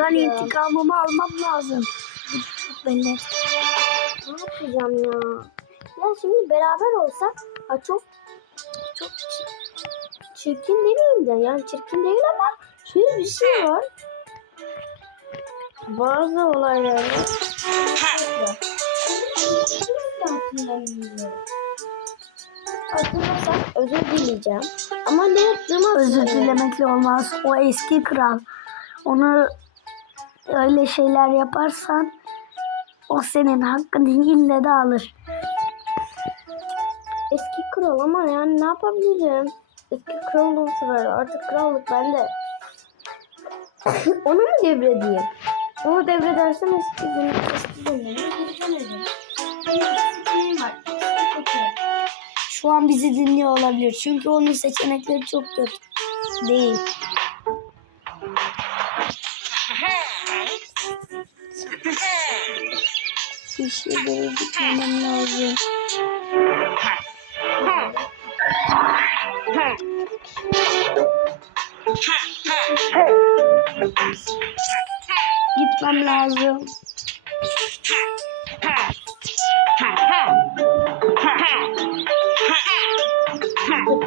Ben intikamımı almam lazım. Belli. Ne yapacağım ya? Ya şimdi beraber olsak ha çok çok çi- çirkin demeyeyim de yani çirkin değil ama şöyle bir şey var. Bazı olaylar Hatırlarsam özür dileyeceğim. Ama ne yaptığımı Özür dilemekle olmaz. O eski kral. Onu öyle şeyler yaparsan o senin hakkını yine de alır. Eski kral ama yani ne yapabilirim? Eski kral olduğu sefer artık krallık bende. Onu mu devredeyim? Onu devredersem eski gün eski günlere geri dönerim. Şu an bizi dinliyor olabilir. Çünkü onun seçenekleri çok kötü. Değil. Bir şeyleri gitmemem lazım. Gitmem lazım.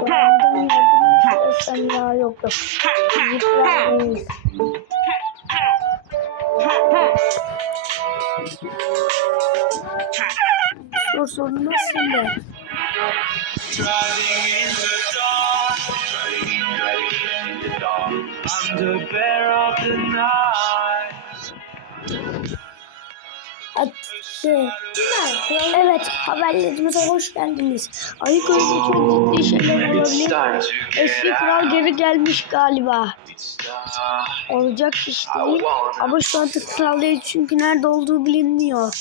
Yardım istersen ya yok yok. Yıpramayız. Driving in the dark, driving, driving in the dark, under bear of the night. Attı. Evet haberlerimize hoş geldiniz. Ayı köyünde çok ciddi şeyler olabilir. Eski kral geri gelmiş galiba. Olacak iş değil. Ama şu anda kral değil çünkü nerede olduğu bilinmiyor.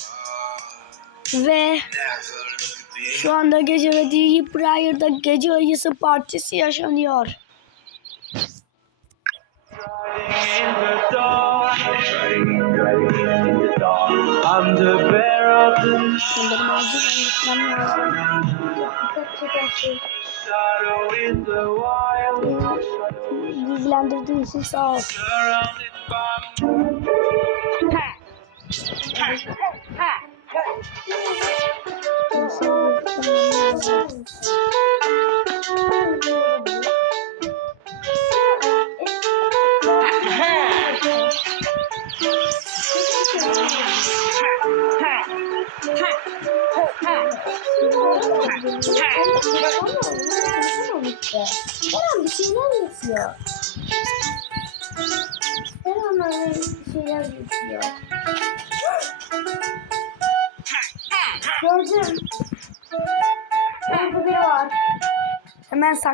Ve Şu anda gece ve Deep Briar'da gece ayısı partisi yaşanıyor. Driving in the dark, driving, driving in the dark, under bear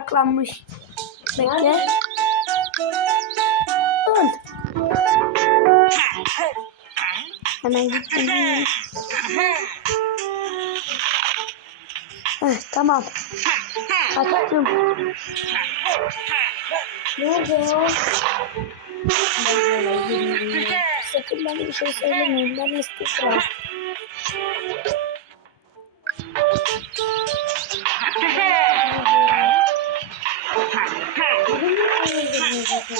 Hemen saklanmış. Bekle. Dur. Hemen gittim. Heh, tamam. Kaçtım. Nerede? Sakın bana bir şey söylemeyin. Ben eski Onu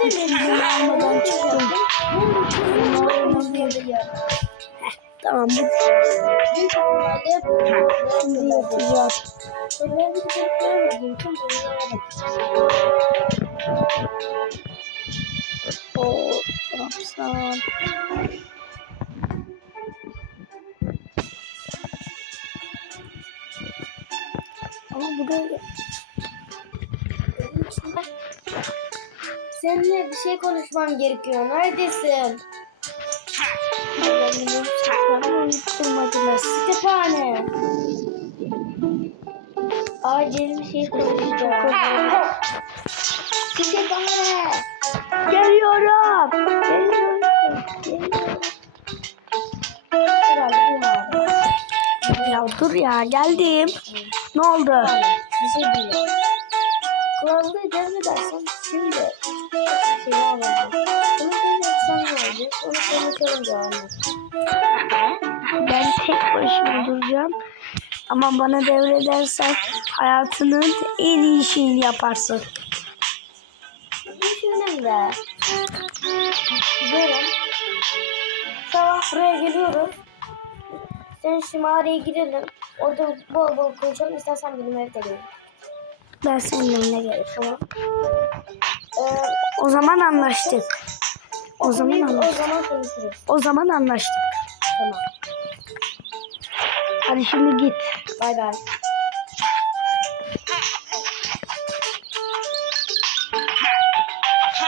demedim. Almadan çıktım. Tamam bu şimdi yapacağım. Oo, yapsam. Ama buraya Seninle bir şey konuşmam gerekiyor. Neredesin? unutturmadınız. Kütüphane. Acil bir şey konuşacağım. Kütüphane. Geliyorum. Geliyorum. Geliyorum. Abi. Ya dur ya geldim. Ne oldu? Bir şey değil. Krallığı devredersem şimdi bir şey alacağım. Bunu devredersem konuşalım devam et. Ben tek başıma duracağım. Ama bana devredersen hayatının en iyi şeyini yaparsın. Düşündüm de. Gidelim. Sabah buraya geliyoruz. Sen şimdi mağaraya girelim. Orada bol bol konuşalım. İstersen benim evde gelin. Ben senin önüne gelirim. Tamam. Ee, O zaman anlaştık. O zaman biz o anlaştık. zaman konuşuruz. O zaman anlaştık. Tamam. Hadi şimdi git. Bay bay.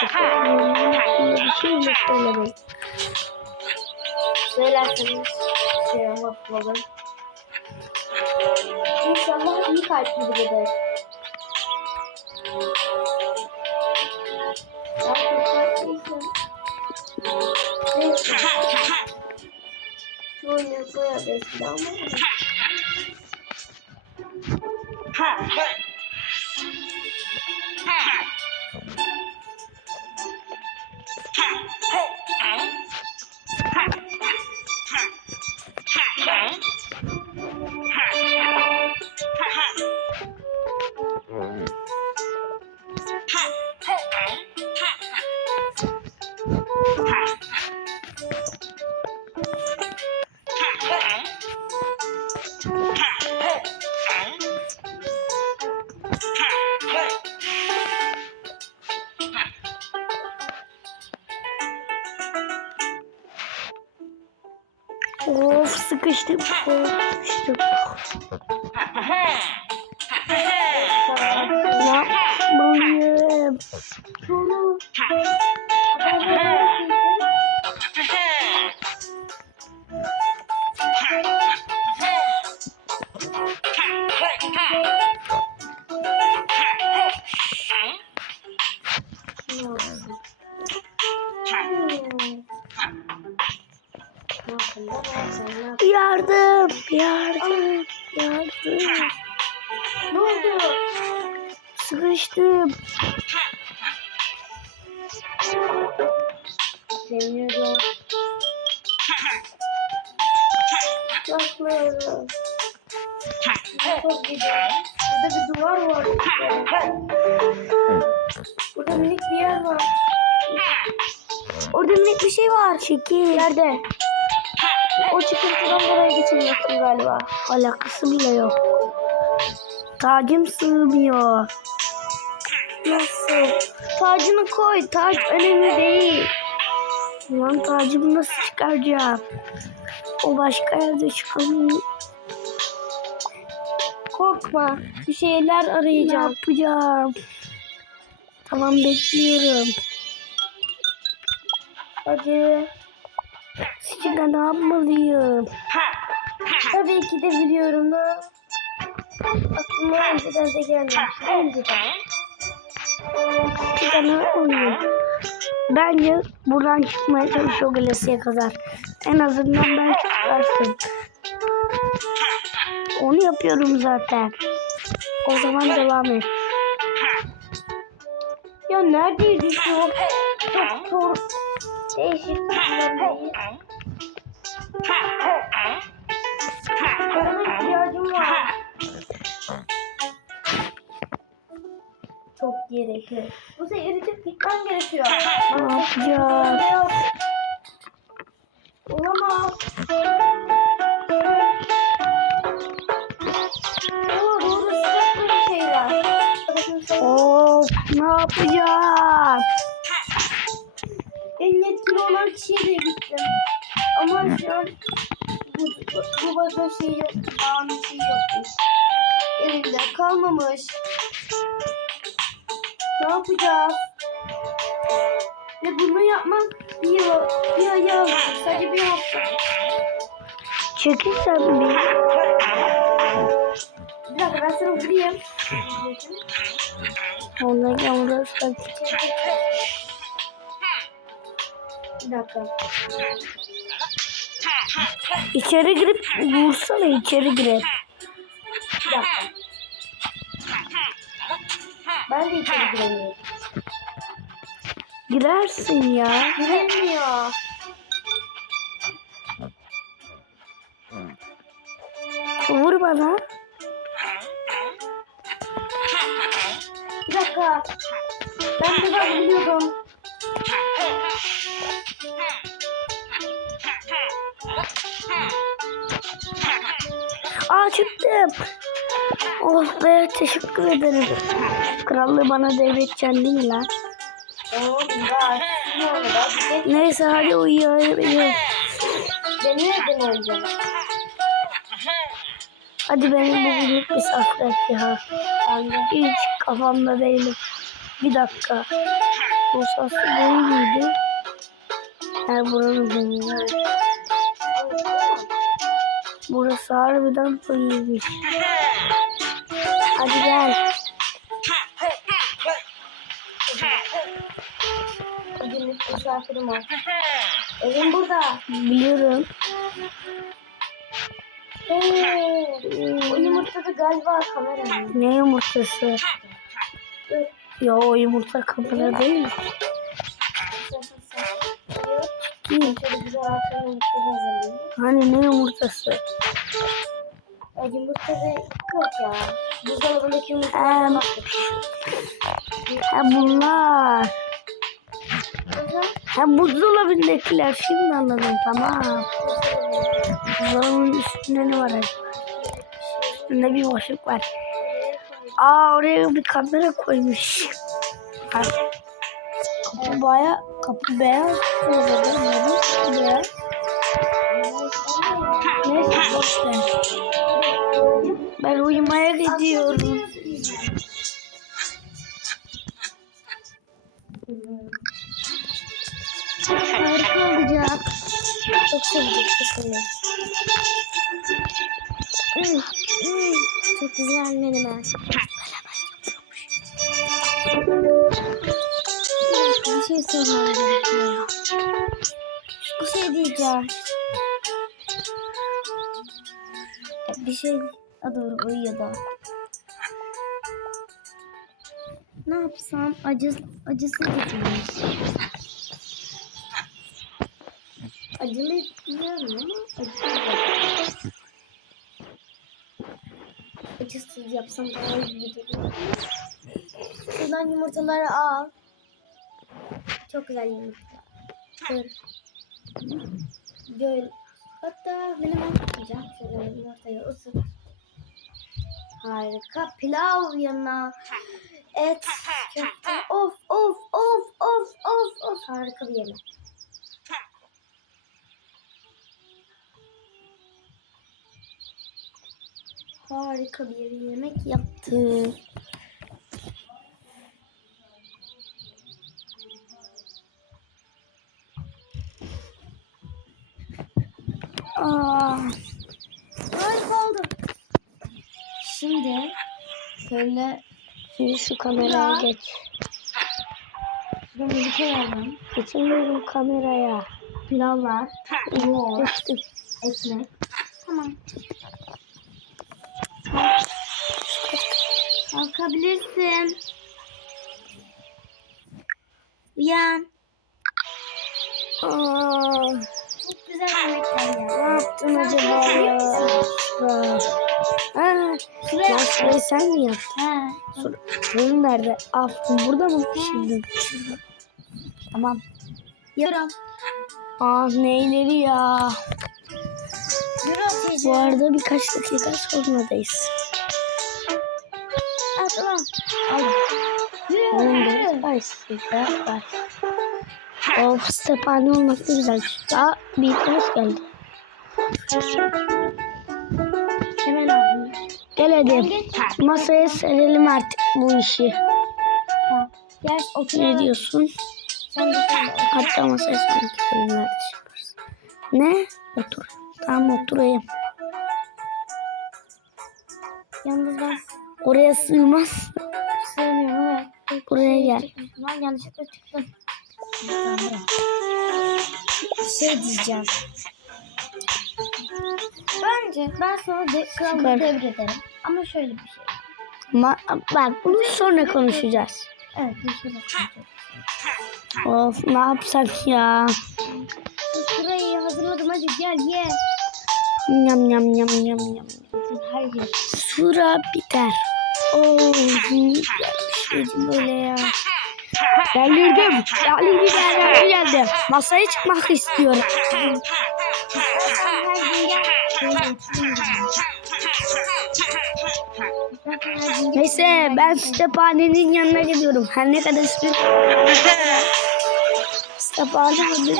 Bir mi söylemek? Söylerseniz şey yapalım. İnşallah iyi kalpli kalpliysem. Neyse. Şu oyunu koyar belki de ama. Of sıkıştım. Of sıkıştım. Ne oldu? Sıkıştım. Seviniyorum. Bakmıyorum. Çok güzel. Burada bir duvar var. Burada minik bir yer var. Orada minik bir şey var. Çekil. Nerede? Çıkıntıdan buraya geçemiyorsun galiba. Alakası bile yok. Tacım sığmıyor. Nasıl? Tacını koy. Tac önemli değil. Lan tacımı nasıl çıkaracağım? O başka yerde çıkamıyor. Korkma. Bir şeyler Ne arayacağım. yapacağım? Tamam bekliyorum. Hadi. Şimdi ne yapmalıyım? Tabii ki de biliyorum da. Aklıma önceden de gelmemiş. Önceden. Şimdi ne yapmalıyım? Bence buradan çıkmaya çalışıyor gelesiye kadar. En azından ben çıkarsın. Onu yapıyorum zaten. O zaman devam et. Ya neredeydi şu? Çok çok değişik. Bana ihtiyacım var. Çok gerekli. Bu sefer gitmem gerekiyor. Ne yapacağım? Kalmamış. Ne yapacağız? Ve bunu yapmak bir bir ay aldı. Sadece bir hafta. Çekil sen bir. Bir dakika ben sana vurayım. Ondan sonra sen Bir dakika. İçeri girip vursana içeri girip. Bir dakika. Ben de içeri giremiyorum. Girersin ya. Giremiyor. Vur bana. Bir dakika. Ben biraz biliyorum. Aa çıktım. Oh be teşekkür ederim. Krallığı bana devredeceksin değil lan? Bir Neyse hadi nereden oynayacağım? Hadi beni bugünlük misafir et ya. Ben de. Hiç kafamda değilim. Bir dakika. Bu değil miydi? Her buranın zemini. Burası harbiden böyleymiş. Hadi gel. Bugünlük misafirim var. Evim burada. Biliyorum. Hey, o yumurtada galiba kamera. Ne yumurtası? Ya o yumurta kamera değil mi? Değil. Yumurta. Hani ne yumurtası? Ya yumurtada yok ya. Buzdolabındaki yumurtalara Em. baktık. Ha bunlar. Ha buzdolabındakiler. Şimdi anladım tamam. Buzdolabının üstünde ne var acaba? Üstünde bir boşluk var. Aa oraya bir kamera koymuş. Kapı baya kapı beyaz. Da beyaz. Neyse ver. Ben uyumaya gidiyorum. Harika olacak. Çok sevdik. Hmm, hmm. Çok güzel menemen. Sormam. Bir şey diyeceğim. Bir şey... A doğru uyuyor da. Ne yapsam? Acı, acısı getirmiş. Acılı biliyorum ama yapamam. Acısız yapsam daha iyi olur. Şuradan yumurtaları al. Çok güzel yumurtalar. Dur. Gör. Hatta benim yapacağım. Şöyle yumurtayı ısıt. Harika. Pilav yanına. Et. Köfte. Of of of of of of. Harika bir yemek. Harika bir yemek yaptım. Aa, Harika oldu. Şimdi şöyle şimdi şu kameraya geç. şurada müzik koyalım. Geçemiyorum kameraya. Pilavlar, yoğurt, ekmek. Tamam. Kalkabilirsin. Uyan. Aa, Çok güzel yemekler ne ya. yaptın acaba ya? Şuraya. masayı sen mi yaptın? Ha. Fırın nerede? Afton burada mı pişirdin? Tamam. Yarım. Ah neyleri ya. Yürü Bu arada birkaç dakika sonradayız. Tamam. Al. Yürü. Dakika var. Of stephane olmak da güzel. Aa bir hoş geldi. Geç. Masaya serelim artık bu işi. Tamam. Gel. Ne diyorsun? Hatta masaya sonraki bölümlerde şey yaparız. Ne? Otur. Tamam oturayım. Yalnız ben Oraya sığmaz. sevmiyorum. Evet. Buraya gel. Lan yanlışlıkla çıktım. Şey diyeceğim. Bence ben sana de, kralını tebrik ederim. Ama şöyle bir şey. Ma bak bunu sonra konuşacağız. Evet bir şey bakacağım. Of ne yapsak ya? Şurayı hazırladım hadi gel ye. Yam yam yam yam yam. Hayır. Sura biter. Oo, bir böyle ya. Delirdim. Delirdim. Delirdim. geldi. Masaya çıkmak istiyorum. Neyse ben Stephane'nin yanına gidiyorum. Her ne kadar ismi Stephane'nin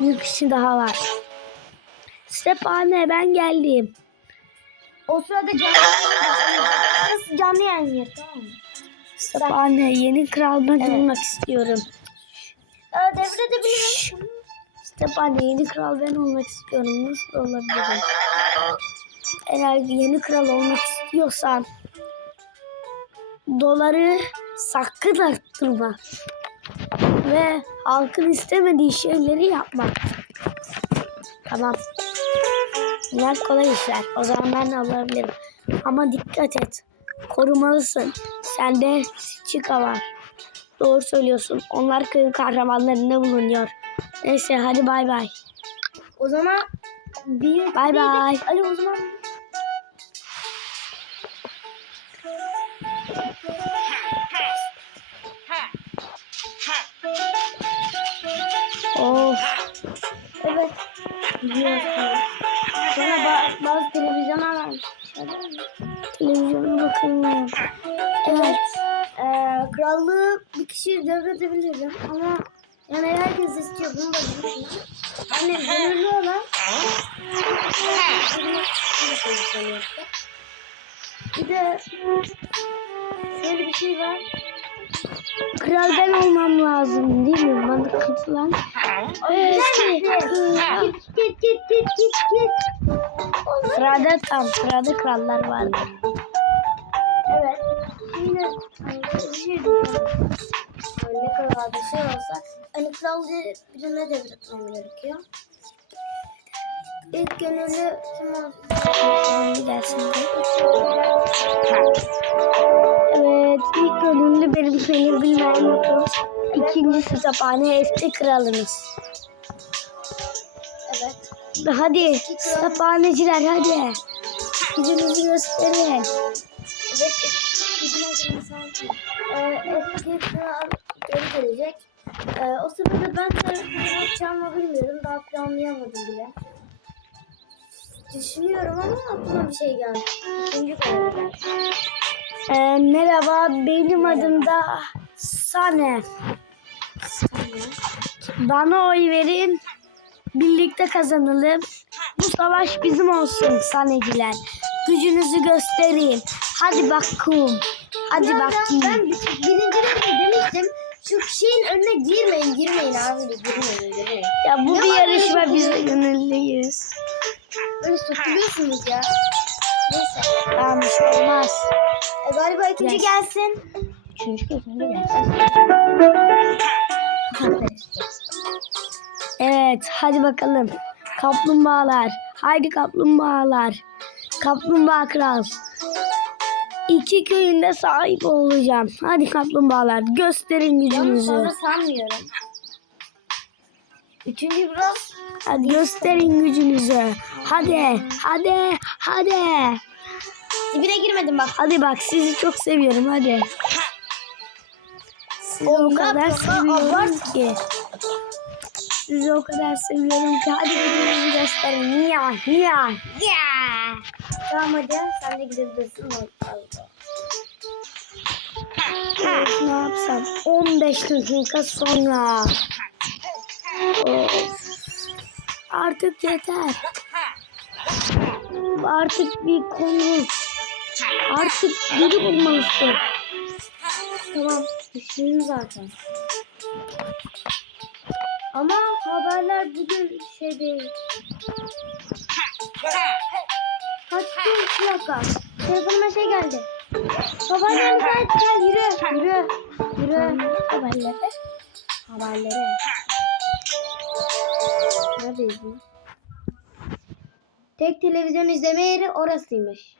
bir kişi daha var. Stephane ben geldim. O sırada canlı canlı yayın tamam mı? Stephane yeni kralına girmek istiyorum. Aa, devredebilirim. Stephane yeni kral ben olmak istiyorum. Nasıl olabilirim? Eğer yeni kral olmak istiyorsan doları sakın arttırma. Ve halkın istemediği şeyleri yapma. Tamam. Bunlar kolay işler. O zaman ben de alabilirim. Ama dikkat et. Korumalısın. Sende Chica var. Doğru söylüyorsun. Onlar köyün kahramanlarında bulunuyor. Neyse hadi bay bay. O zaman bir Bay bay. Ali o zaman Yeah. Sırada tam sırada krallar var. Evet. Şimdi hani bir şey. Hani ne kadar bir şey olsa hani krallığı birine devretmem gerekiyor. İlk gönüllü kim olsun? Gidersin de. Evet ilk gönüllü benim seni bilmeyen yokum. İkincisi Stephane eski kralınız. Evet. Hadi Stephaneciler hadi. Gücünüzü gösterin. Evet. Bizim insan ee, geri gelecek. Ee, o sırada ben ne yapacağımı bilmiyorum. Daha planlayamadım bile. Düşünüyorum ama aklıma bir şey geldi. Gönüllü. Ee, merhaba benim adım da Sane. Bana oy verin. Birlikte kazanalım. Bu savaş bizim olsun Saneciler. Gücünüzü gösterin. Hadi bakalım. Hadi Ya bakayım. Ben birinci de demiştim. Şu şeyin önüne girmeyin, girmeyin abi girmeyin, girmeyin. Ya bu Ne bir yarışma biz de gönüllüyüz. Böyle sokuluyorsunuz ya. Neyse. Tamam bir şey olmaz. E, galiba ikinci Yes. gelsin. Üçüncü gelsin. Evet hadi bakalım. Kaplumbağalar. Haydi kaplumbağalar. Kaplumbağa kral. İki köyünde sahip olacağım. Hadi kaplumbağalar gösterin gücünüzü. sonra sanmıyorum. Üçüncü biraz Hadi gösterin gücünüzü. Hadi, hadi, hadi. dibine girmedim bak. Hadi bak sizi çok seviyorum hadi. Sizi o ne kadar seviyorum ki. Sizi o kadar seviyorum ki hadi gücünüzü gösterin. Ya, ya, ya. Tamam hadi sen de gidebilirsin. Evet, ne yapsam? 15 dakika sonra. Of. Artık yeter. Artık bir konuş. Artık biri bulmalısın. Tamam düşündüm zaten. Ama haberler bugün şey değil. Kaç gün bir dakika. Telefonuma şey geldi. Haberler müsait gel yürü. Yürü. Yürü. Haberleri. Haberlere. Neredeyiz bu? Tek televizyon izleme yeri orasıymış.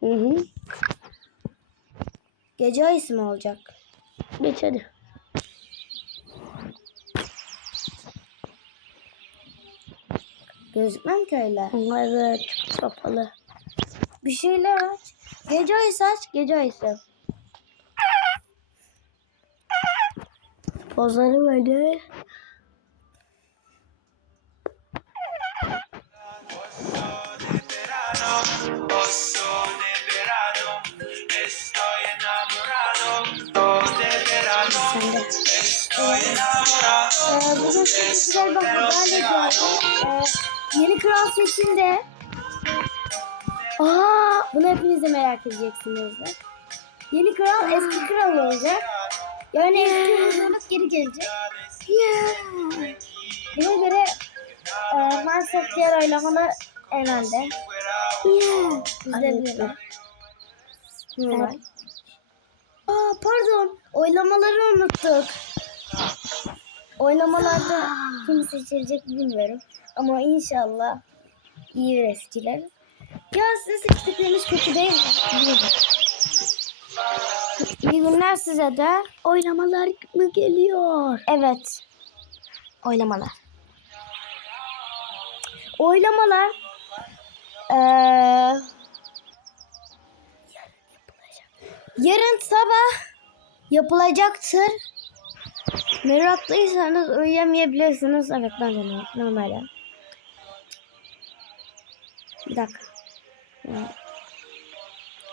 Hı hı. Gece ayısı mı olacak? Geç hadi. Gözükmem ki öyle. Evet. Kapalı. Bir şeyler aç. Gece ayısı aç. Gece ayısı. Pozları böyle. Ee, bugün size güzel bir haberle geldim. Ee, yeni kral seçimde. Aa, bunu hepiniz de merak edeceksiniz. Yeni kral eski kral olacak. Yani eski huzurluk geri gelecek. Buna göre e, maalesef diğer oylamalar elendi. İzleyebiliriz. Normal. Aa, pardon. Oylamaları unuttuk. Oylamalarda kim seçilecek bilmiyorum. Ama inşallah iyi bir seçilir. Ya sizin seçtikleriniz kötü değil mi? İyi günler size de. Oynamalar mı geliyor? Evet. Oylamalar. Oylamalar. Ee, yarın sabah yapılacaktır. Meraklıysanız uyuyamayabilirsiniz. Evet ben de normalde. Bir dakika.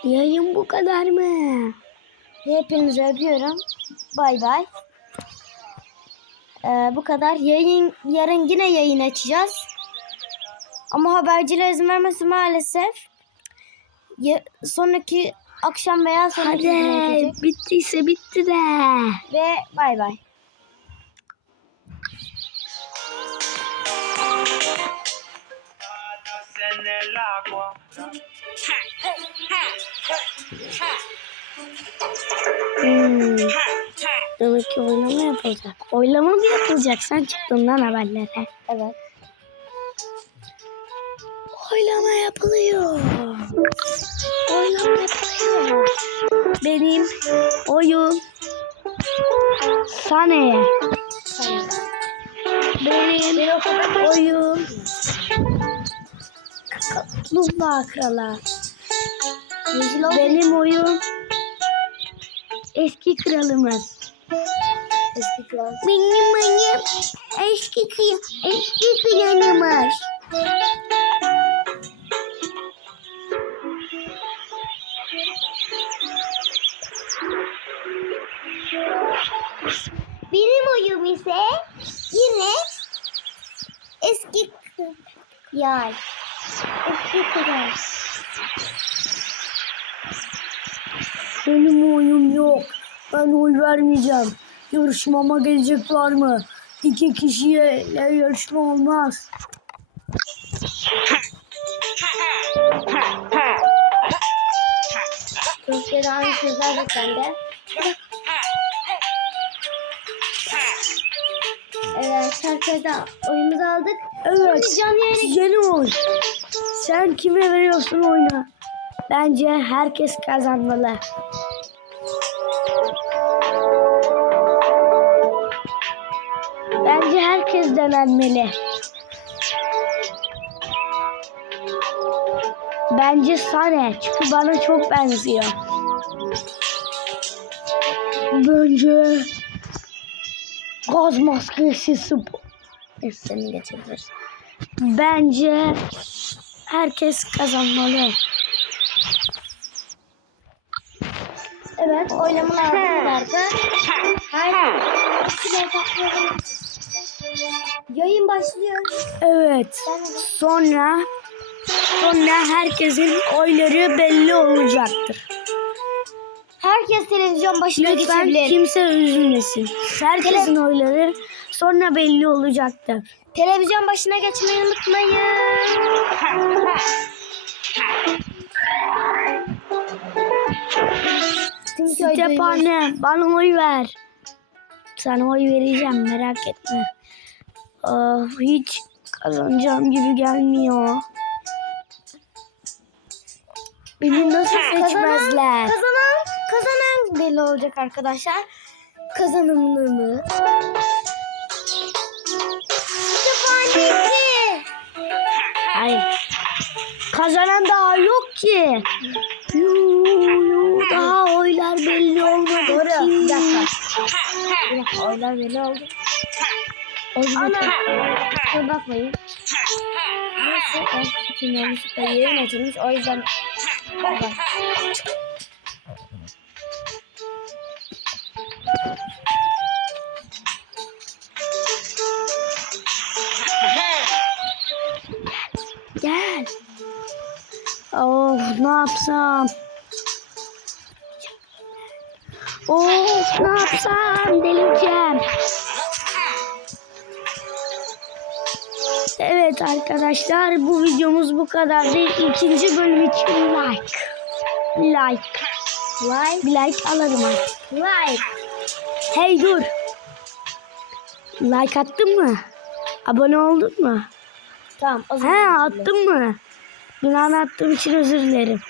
Yayın bu kadar mı? Hepinizi öpüyorum. Bay bay. Ee, bu kadar. Yayın yarın yine yayın açacağız. Ama haberciler izin vermesi maalesef. Ya, sonraki akşam veya sonraki Hadi bittiyse bitti de. Ve bay bay. En el agua. Hmm. Demek ki oylama yapılacak. Oylama mı yapılacak? Sen çıktın lan haberlere. Evet. Oylama yapılıyor. Oylama yapılıyor. Benim oyun Sane'ye. Benim oyun Kaplumbağa Krala. Yeşil oldu. Benim oyun eski kralımız. Eski kral. Benim oyun eski kral, eski kralımız. Benim oyum ise yine eski kral. Eski kral. Benim oyum yok. Ben oy vermeyeceğim. Yarışmama gelecekler mi? İki kişiye yarışma olmaz. Türkiye'de aynı sözler de sende. Evet, herkese oyumuzu aldık. Evet. Şimdi canlı yayına Yeni oy. Sen kime veriyorsun oyunu? Bence herkes kazanmalı. Bence herkes denenmeli. Bence Sane çünkü bana çok benziyor. Bence gaz maskesi spor. seni geçebilir. Bence herkes kazanmalı. Evet, oylamalar vardı. Her Yayın başlıyor. Evet. Sonra sonra herkesin oyları belli olacaktır. Herkes televizyon başına Lütfen geçebilir. kimse üzülmesin. Herkesin oyları sonra belli olacaktır. Televizyon başına geçmeyi unutmayın. Stephane bana oy ver. Sana oy vereceğim merak etme. Of, hiç kazanacağım gibi gelmiyor. Beni nasıl seçmezler? Kazanan, kazanan belli olacak arkadaşlar. Kazanımlığımı. Hayır. Kazanan daha yok ki. Aynen. Yuu, daha oylar belli olmadı. Doğru. ki. Bir dakika. Oylar belli oldu. O zaman kusura bakmayın. Neyse ben bütün yanlışlıkla yerin açılmış. O yüzden Bak. Ne yapsam? Of ne yapsam delireceğim. Evet arkadaşlar bu videomuz bu kadardı. İkinci bölüm için like. Like. Like. Bir like alırım artık. Like. Hey dur. Like attın mı? Abone oldun mu? Tamam. o He attın mı? Günahını attığım için özür dilerim.